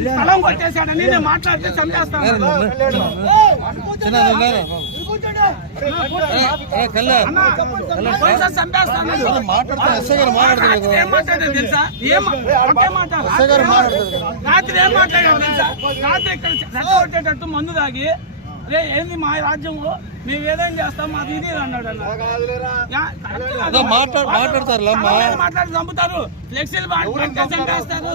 స్థలం కొట్టేశాడని నేను మాట్లాడితే చంపేస్తాను. తెలుసా రాత్రి ఏం మాట్లాడారు తెలుసా? రాత్రి ఇక్కడ రెచ్చగొట్టేటట్టు మందు తాగి రే ఏంది మా రాజ్యము మేము ఏదైనా చేస్తాం మాది ఇది అన్నాడు. మాట్లాడి చంపుతారు, ఫ్లెక్సీలు చంపేస్తారు.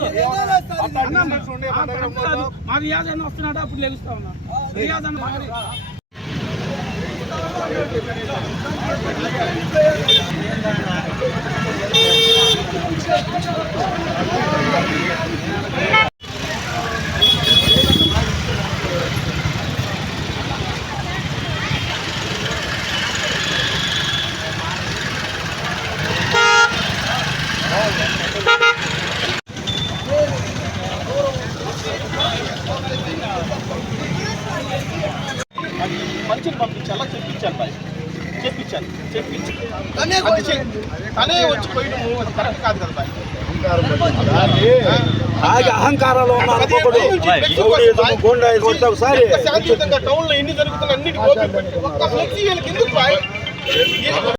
మా రియాజ్ అని వస్తున్నాడు, అప్పుడు లెగుస్తా ఉన్నా. రియాజ్ అన్న మంచిని పంపించాలా చెప్పించాను తనే వచ్చి పోయడము అది కరెక్ట్ కాదు కదా. అహంకారంలో శాంతియుతంగా టౌన్ లో ఎన్ని జరుగుతున్నా అన్నిటి ఒక్క ఫ్లెక్సీ ఎందుకు